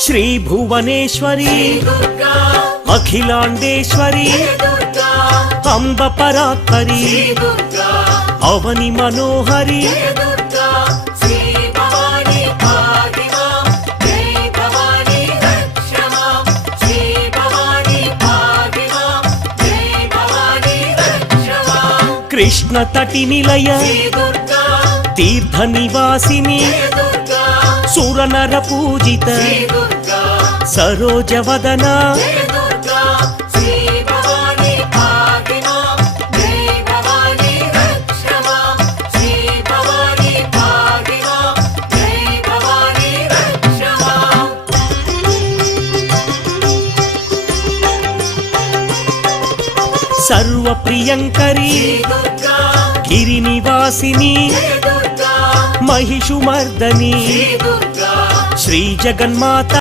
श्री भुवनेश्वरी अखिलांडेश्वरी अंब परात्परी अवनि मनोहरी कृष्ण तटि निलय तीर्थ निवासिनी सुरनर पूजित सरोज वदना सर्व प्रियंकरी गिरिनिवासिनी महिषुमर्दनी श्री जगन्माता